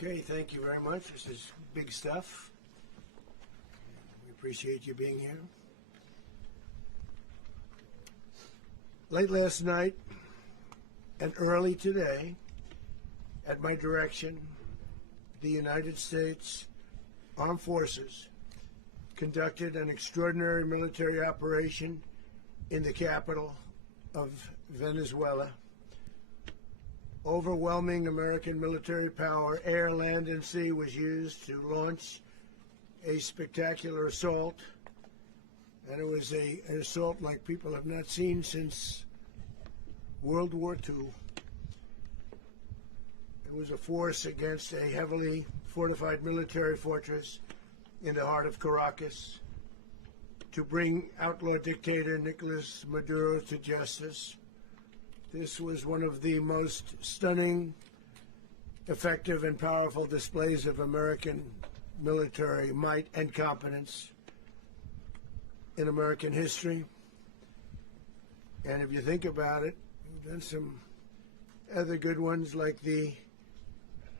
Okay, thank you very much. This is big stuff. We appreciate you being here. Late last night and early today, at my direction, the United States Armed Forces conducted an extraordinary military operation in the capital of Venezuela. Overwhelming American military power, air, land, and sea, was used to launch a spectacular assault. And it was an assault like people have not seen since World War II. It was a force against a heavily fortified military fortress in the heart of Caracas to bring outlaw dictator Nicolas Maduro to justice. This was one of the most stunning, effective, and powerful displays of American military might and competence in American history. And if you think about it, we've done some other good ones, like the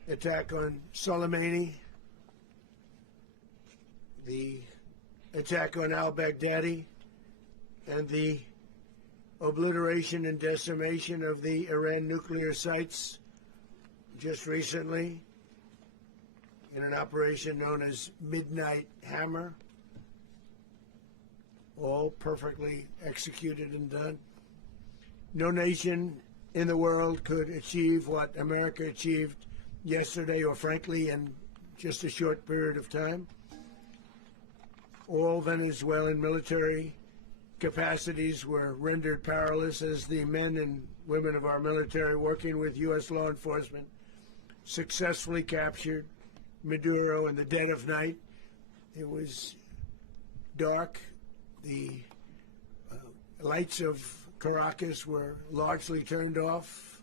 attack on Soleimani, the attack on al-Baghdadi, and the obliteration and decimation of the Iran nuclear sites just recently in an operation known as Midnight Hammer, all perfectly executed and done. No nation in the world could achieve what America achieved yesterday, or frankly in just a short period of time. All Venezuelan military capacities were rendered powerless as the men and women of our military, working with U.S. law enforcement, successfully captured Maduro in the dead of night. It was dark. The lights of Caracas were largely turned off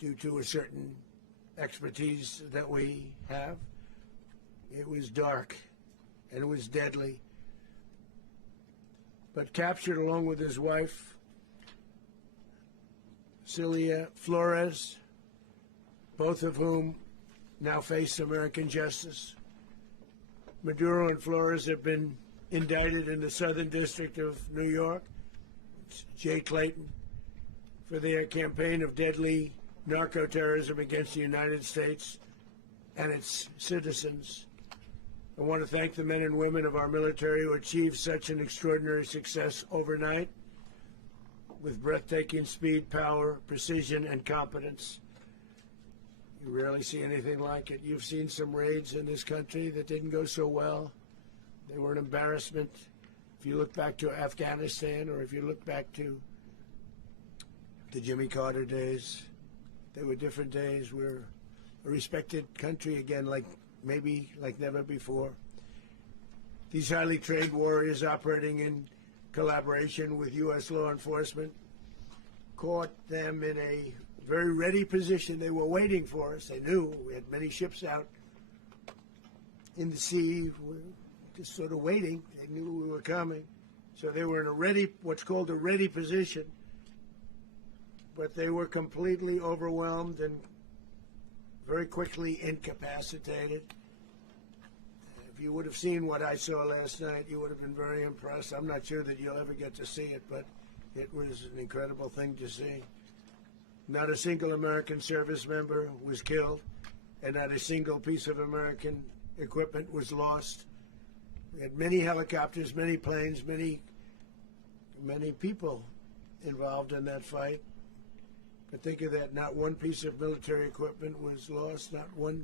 due to a certain expertise that we have. It was dark and it was deadly. But captured along with his wife, Celia Flores, both of whom now face American justice. Maduro and Flores have been indicted in the Southern District of New York, it's Jay Clayton, for their campaign of deadly narco-terrorism against the United States and its citizens. I want to thank the men and women of our military who achieved such an extraordinary success overnight with breathtaking speed, power, precision, and competence. You rarely see anything like it. You've seen some raids in this country that didn't go so well. They were an embarrassment. If you look back to Afghanistan, or if you look back to the Jimmy Carter days, they were different days. We're a respected country again, maybe like never before. These highly trained warriors, operating in collaboration with U.S. law enforcement, caught them in a very ready position. They were waiting for us. They knew we had many ships out in the sea, just sort of waiting. They knew we were coming. So they were in what's called a ready position. But they were completely overwhelmed and very quickly incapacitated. If you would have seen what I saw last night, you would have been very impressed. I'm not sure that you'll ever get to see it, but it was an incredible thing to see. Not a single American service member was killed, and not a single piece of American equipment was lost. We had many helicopters, many planes, many people involved in that fight. But think of that, not one piece of military equipment was lost, not one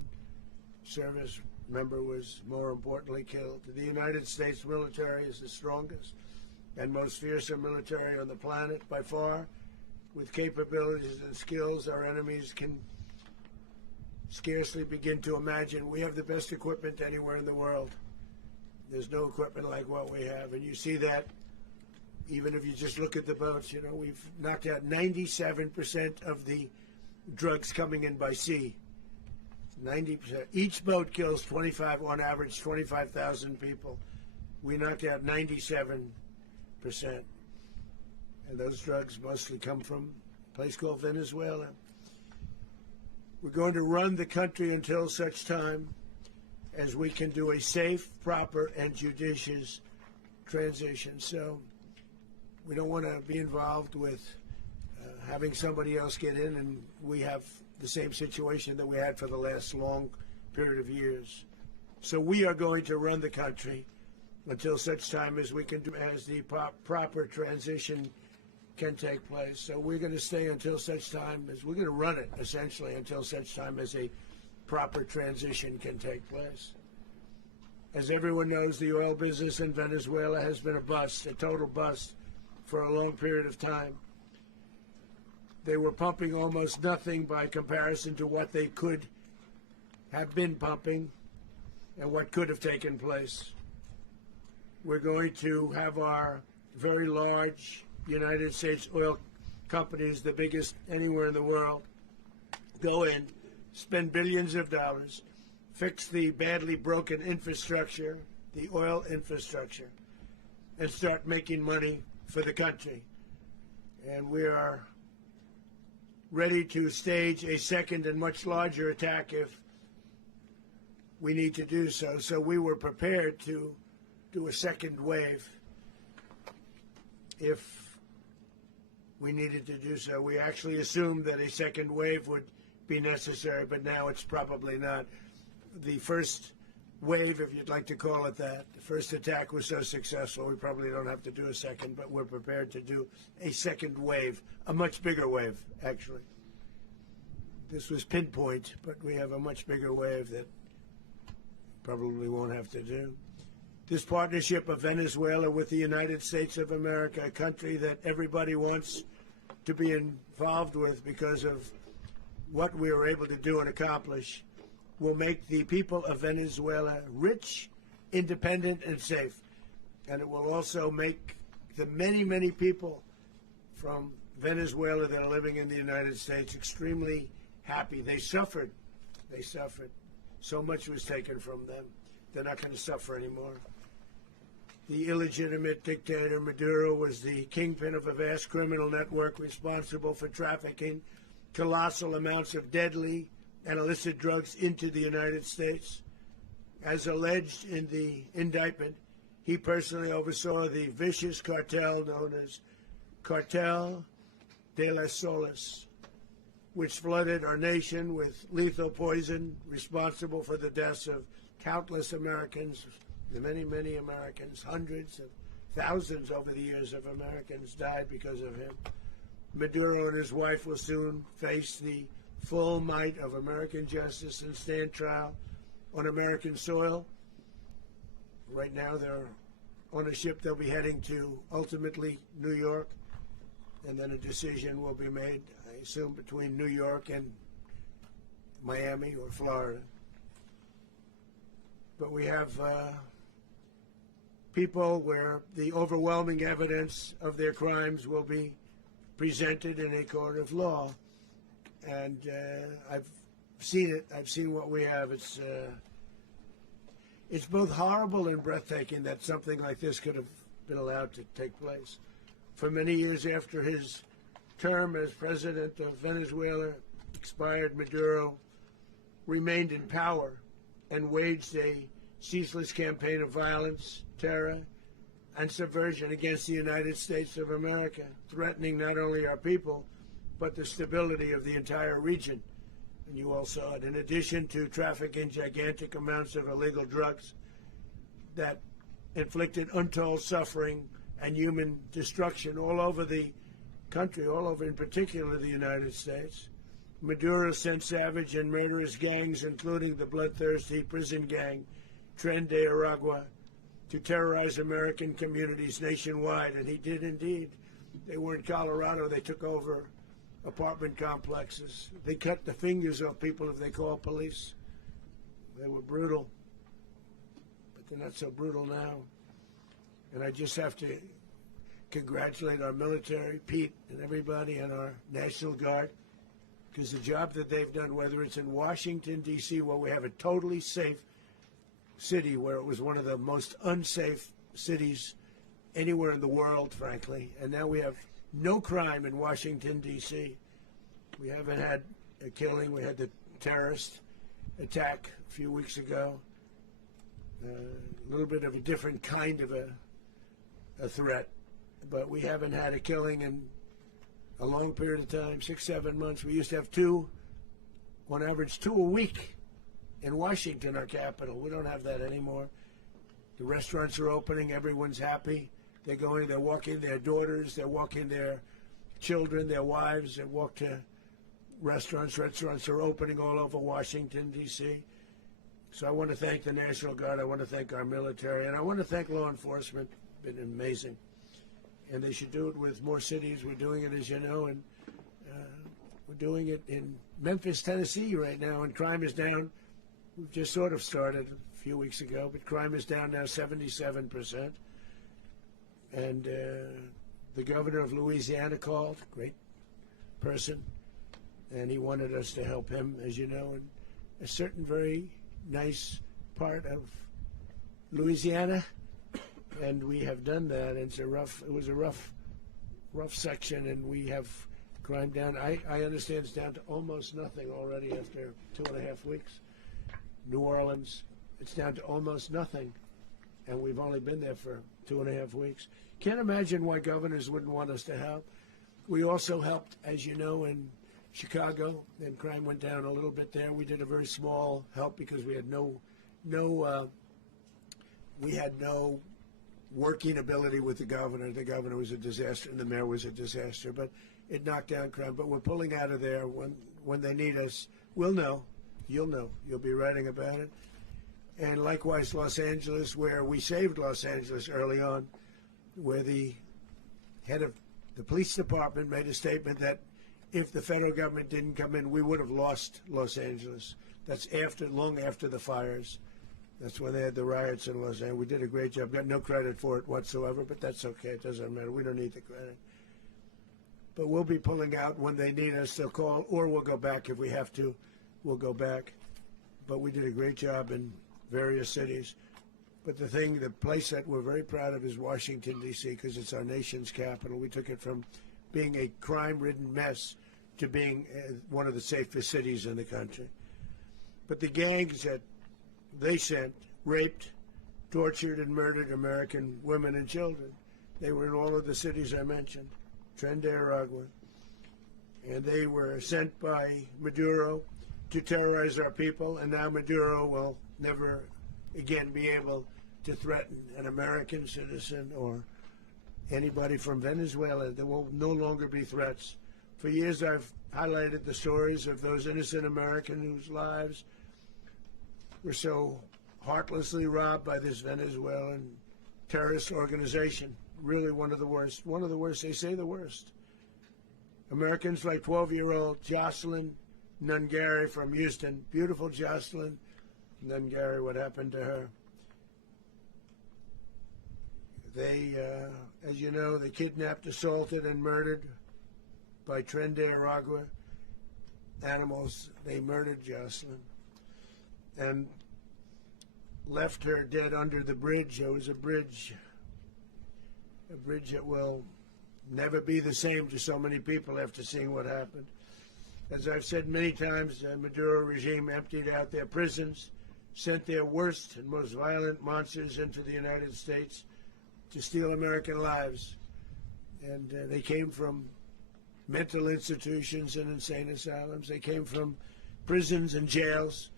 service member was, more importantly, killed. The United States military is the strongest and most fearsome military on the planet by far, with capabilities and skills our enemies can scarcely begin to imagine. We have the best equipment anywhere in the world. There's no equipment like what we have, and you see that even if you just look at the boats. You know, we've knocked out 97% of the drugs coming in by sea. 90%. Each boat kills on average, 25,000 people. We knocked out 97%. And those drugs mostly come from a place called Venezuela. We're going to run the country until such time as we can do a safe, proper, and judicious transition. So we don't want to be involved with having somebody else get in and we have the same situation that we had for the last long period of years. So we are going to run the country until such time as we can do, as the proper transition can take place. So we're going to stay until such time as we're going to run it, essentially, until such time as a proper transition can take place. As everyone knows, the oil business in Venezuela has been a bust, a total bust, for a long period of time. They were pumping almost nothing by comparison to what they could have been pumping and what could have taken place. We're going to have our very large United States oil companies, the biggest anywhere in the world, go in, spend billions of dollars, fix the badly broken infrastructure, the oil infrastructure, and start making money for the country. And we are ready to stage a second and much larger attack if we need to do so. So we were prepared to do a second wave if we needed to do so. We actually assumed that a second wave would be necessary, but now it's probably not. The first wave, if you'd like to call it that, the first attack was so successful, we probably don't have to do a second, but we're prepared to do a second wave, a much bigger wave, actually. This was pinpoint, but we have a much bigger wave that probably won't have to do. This partnership of Venezuela with the United States of America, a country that everybody wants to be involved with because of what we were able to do and accomplish, will make the people of Venezuela rich, independent, and safe. And it will also make the many, many people from Venezuela that are living in the United States extremely happy. They suffered. They suffered. So much was taken from them. They're not going to suffer anymore. The illegitimate dictator Maduro was the kingpin of a vast criminal network responsible for trafficking colossal amounts of deadly and illicit drugs into the United States. As alleged in the indictment, he personally oversaw the vicious cartel known as Cartel de las Solas, which flooded our nation with lethal poison, responsible for the deaths of countless Americans, the many, many Americans. Hundreds of thousands over the years of Americans died because of him. Maduro and his wife will soon face the full might of American justice and stand trial on American soil. Right now they're on a ship. They'll be heading to, ultimately, New York, and then a decision will be made, I assume, between New York and Miami or Florida. But we have people where the overwhelming evidence of their crimes will be presented in a court of law. And I've seen it. I've seen what we have. It's both horrible and breathtaking that something like this could have been allowed to take place. For many years after his term as president of Venezuela expired, Maduro remained in power and waged a ceaseless campaign of violence, terror, and subversion against the United States of America, threatening not only our people, but the stability of the entire region. And you all saw it. In addition to trafficking gigantic amounts of illegal drugs that inflicted untold suffering and human destruction all over the country, all over in particular the United States, Maduro sent savage and murderous gangs, including the bloodthirsty prison gang Tren de Aragua, to terrorize American communities nationwide. And he did indeed. They were in Colorado. They took over apartment complexes. They cut the fingers off people if they call police. They were brutal, but they're not so brutal now. And I just have to congratulate our military, Pete, and everybody, and our National Guard, because the job that they've done, whether it's in Washington, D.C., where we have a totally safe city, where it was one of the most unsafe cities anywhere in the world, frankly, and now we have no crime in Washington, D.C. We haven't had a killing. We had the terrorist attack a few weeks ago. A little bit of a different kind of a threat, but we haven't had a killing in a long period of time, 6-7 months. We used to have two, on average, 2 a week in Washington, our capital. We don't have that anymore. The restaurants are opening. Everyone's happy. They're going, they're walking their daughters, they're walking their children, their wives. They walk to restaurants. Restaurants are opening all over Washington, D.C. So I want to thank the National Guard. I want to thank our military. And I want to thank law enforcement. It's been amazing. And they should do it with more cities. We're doing it, as you know, and we're doing it in Memphis, Tennessee right now, and crime is down. We've just sort of started a few weeks ago, but crime is down now 77%. And the governor of Louisiana called, great person, and he wanted us to help him, as you know, in a certain very nice part of Louisiana, and we have done that. And it was a rough section, and we have crime down. I understand it's down to almost nothing already after 2.5 weeks. New Orleans, it's down to almost nothing, and we've only been there for 2.5 weeks. Can't imagine why governors wouldn't want us to help. We also helped, as you know, in Chicago, and crime went down a little bit there. We did a very small help because we had no working ability with the governor. The governor was a disaster, and the mayor was a disaster. But it knocked down crime. But we're pulling out of there when they need us. We'll know. You'll know. You'll be writing about it. And likewise, Los Angeles, where we saved Los Angeles early on, where the head of the police department made a statement that if the federal government didn't come in, we would have lost Los Angeles. That's long after the fires. That's when they had the riots in Los Angeles. We did a great job. Got no credit for it whatsoever, but that's okay. It doesn't matter. We don't need the credit. But we'll be pulling out when they need us. They'll call, or we'll go back if we have to. We'll go back. But we did a great job in various cities. But the place that we're very proud of is Washington, D.C., because it's our nation's capital. We took it from being a crime-ridden mess to being one of the safest cities in the country. But the gangs that they sent raped, tortured, and murdered American women and children. They were in all of the cities I mentioned, Tren de Aragua. And they were sent by Maduro to terrorize our people, and now Maduro will never again be able to threaten an American citizen or anybody from Venezuela. There will no longer be threats. For years I've highlighted the stories of those innocent Americans whose lives were so heartlessly robbed by this Venezuelan terrorist organization. Really one of the worst. One of the worst. They say the worst. Americans like 12-year-old Jocelyn Nungary from Houston. Beautiful Jocelyn Nungary. What happened to her? They, as you know, they kidnapped, assaulted, and murdered by Tren de Aragua animals. They murdered Jocelyn and left her dead under the bridge. There was a bridge that will never be the same to so many people after seeing what happened. As I've said many times, the Maduro regime emptied out their prisons, sent their worst and most violent monsters into the United States to steal American lives. And they came from mental institutions and insane asylums. They came from prisons and jails.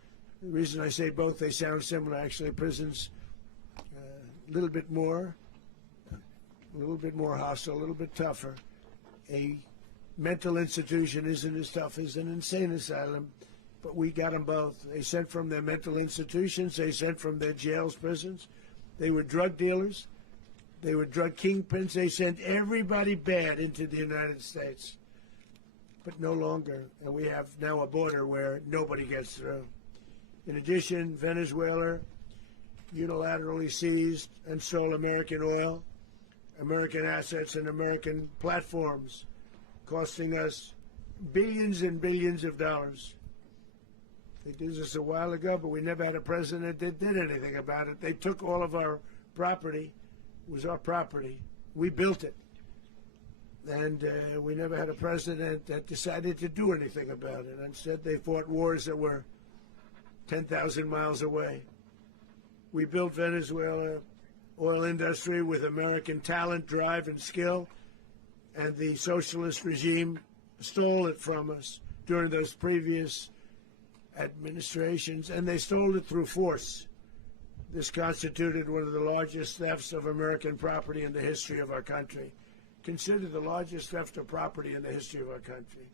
The reason I say both, they sound similar. Actually, prisons, a little bit more hostile, a little bit tougher. A mental institution isn't as tough as an insane asylum, but we got them both. They sent from their mental institutions. They sent from their jails, prisons. They were drug dealers. They were drug kingpins. They sent everybody bad into the United States, but no longer. And we have now a border where nobody gets through. In addition, Venezuela unilaterally seized and stole American oil, American assets, and American platforms, costing us billions and billions of dollars. They did this a while ago, but we never had a president that did anything about it. They took all of our property. It was our property. We built it. And we never had a president that decided to do anything about it. Instead, they fought wars that were 10,000 miles away. We built Venezuela oil industry with American talent, drive, and skill, and the socialist regime stole it from us during those previous administrations, and they stole it through force. This constituted one of the largest thefts of American property in the history of our country. Considered the largest theft of property in the history of our country.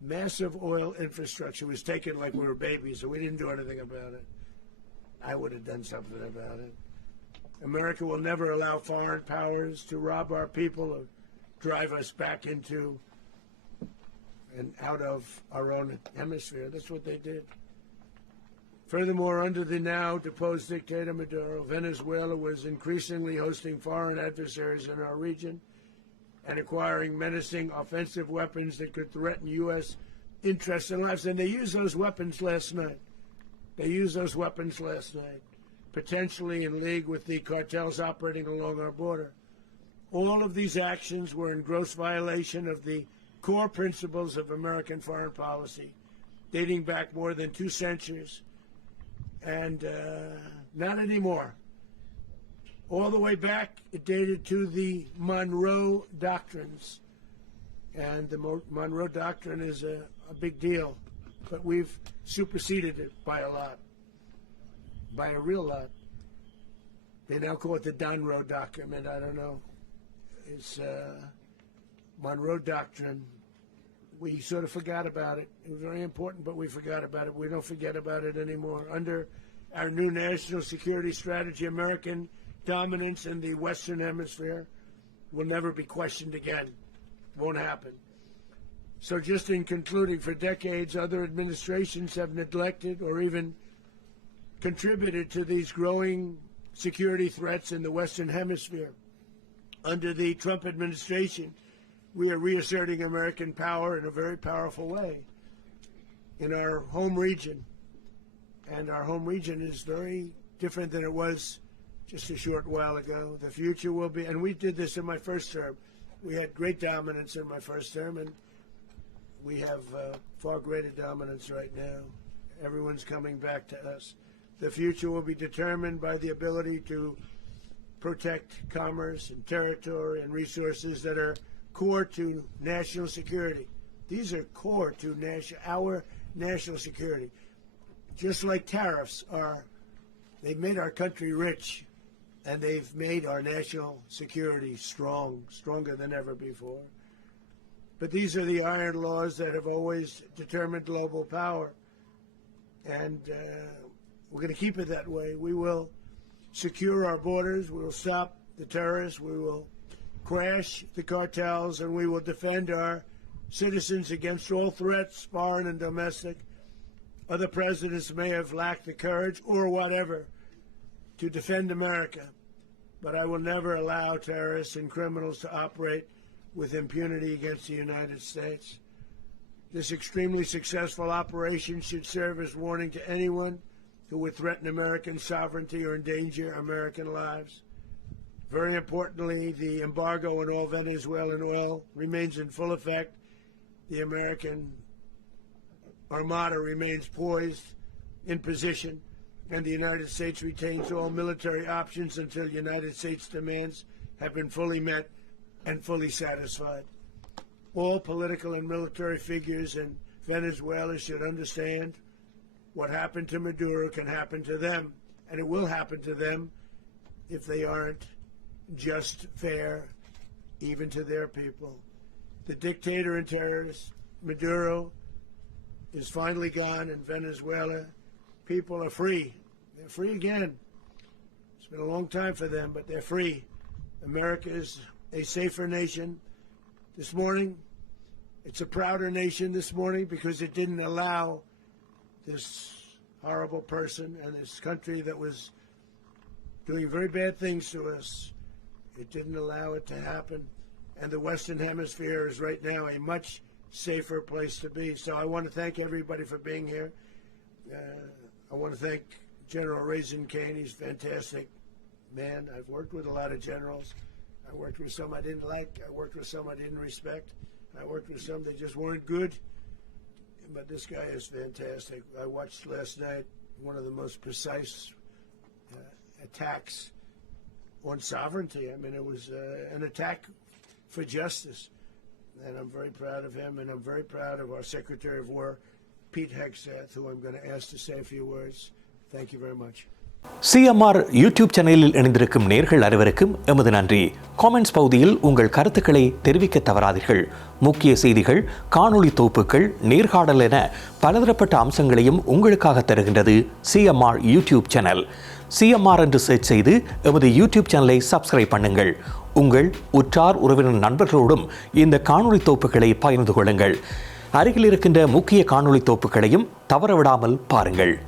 Massive oil infrastructure was taken like we were babies, and we didn't do anything about it. I would have done something about it. America will never allow foreign powers to rob our people or drive us back into and out of our own hemisphere. That's what they did. Furthermore, under the now deposed dictator Maduro, Venezuela was increasingly hosting foreign adversaries in our region and acquiring menacing offensive weapons that could threaten U.S. interests and lives. And they used those weapons last night. Potentially in league with the cartels operating along our border. All of these actions were in gross violation of the core principles of American foreign policy, dating back more than 2 centuries. And not anymore. All the way back, it dated to the Monroe Doctrines. And the Monroe Doctrine is a big deal. But we've superseded it by a lot. By a real lot. They now call it the Monroe Document. I don't know. It's Monroe Doctrine. We sort of forgot about it. It was very important, but we forgot about it. We don't forget about it anymore. Under our new national security strategy, American dominance in the Western Hemisphere will never be questioned again. Won't happen. So just in concluding, for decades, other administrations have neglected or even contributed to these growing security threats in the Western Hemisphere. Under the Trump administration, we are reasserting American power in a very powerful way in our home region. And our home region is very different than it was just a short while ago. The future will be, and we did this in my first term. We had great dominance in my first term, and we have far greater dominance right now. Everyone's coming back to us. The future will be determined by the ability to protect commerce and territory and resources that are core to national security. These are core to our national security. Just like tariffs are, they've made our country rich, and they've made our national security stronger than ever before. But these are the iron laws that have always determined global power. And we're going to keep it that way. We will secure our borders. We will stop the terrorists. We will crash the cartels, and we will defend our citizens against all threats, foreign and domestic. Other presidents may have lacked the courage or whatever to defend America, but I will never allow terrorists and criminals to operate with impunity against the United States. This extremely successful operation should serve as warning to anyone who would threaten American sovereignty or endanger American lives. Very importantly, the embargo on all Venezuelan oil remains in full effect. The American Armada remains poised in position, and the United States retains all military options until United States demands have been fully met and fully satisfied. All political and military figures in Venezuela should understand what happened to Maduro can happen to them, and it will happen to them if they aren't just fair, even to their people. The dictator and terrorist, Maduro, is finally gone in Venezuela. People are free. They're free again. It's been a long time for them, but they're free. America is a safer nation. This morning, it's a prouder nation this morning because it didn't allow this horrible person and this country that was doing very bad things to us. It didn't allow it to happen. And the Western Hemisphere is right now a much safer place to be. So I want to thank everybody for being here. I want to thank General Raisin Kane. He's a fantastic man. I've worked with a lot of generals. I worked with some I didn't like. I worked with some I didn't respect. I worked with some that just weren't good. But this guy is fantastic. I watched last night one of the most precise attacks on sovereignty. I mean, it was an attack for justice. And I'm very proud of him, and I'm very proud of our Secretary of War, Pete Hegseth, who I'm going to ask to say a few words. Thank you very much. CMR YouTube சேனலில் இணைந்திருக்கும் நேர்கள் அனைவருக்கும் எமது நன்றி. Comments பகுதியில் உங்கள் கருத்துக்களை தெரிவிக்க தவறாதீர்கள். முக்கிய செய்திகள், காணொளி தொகுப்புகள், நேர்காணல் என பலதரப்பட்ட அம்சங்களையும் உங்களுக்காக தருகின்றது CMR யூடியூப் சேனல். CMR என்று சர்ச் செய்து எமது யூடியூப் சேனலை சப்ஸ்கிரைப் பண்ணுங்கள். உங்கள் உற்றார் உறவினர் நண்பர்களோடும் இந்த காணொளி தொகுப்புகளை பகிர்ந்து கொள்ளுங்கள். அருகில் இருக்கின்ற முக்கிய காணொளி தொகுப்புகளையும் தவறவிடாமல் பாருங்கள்.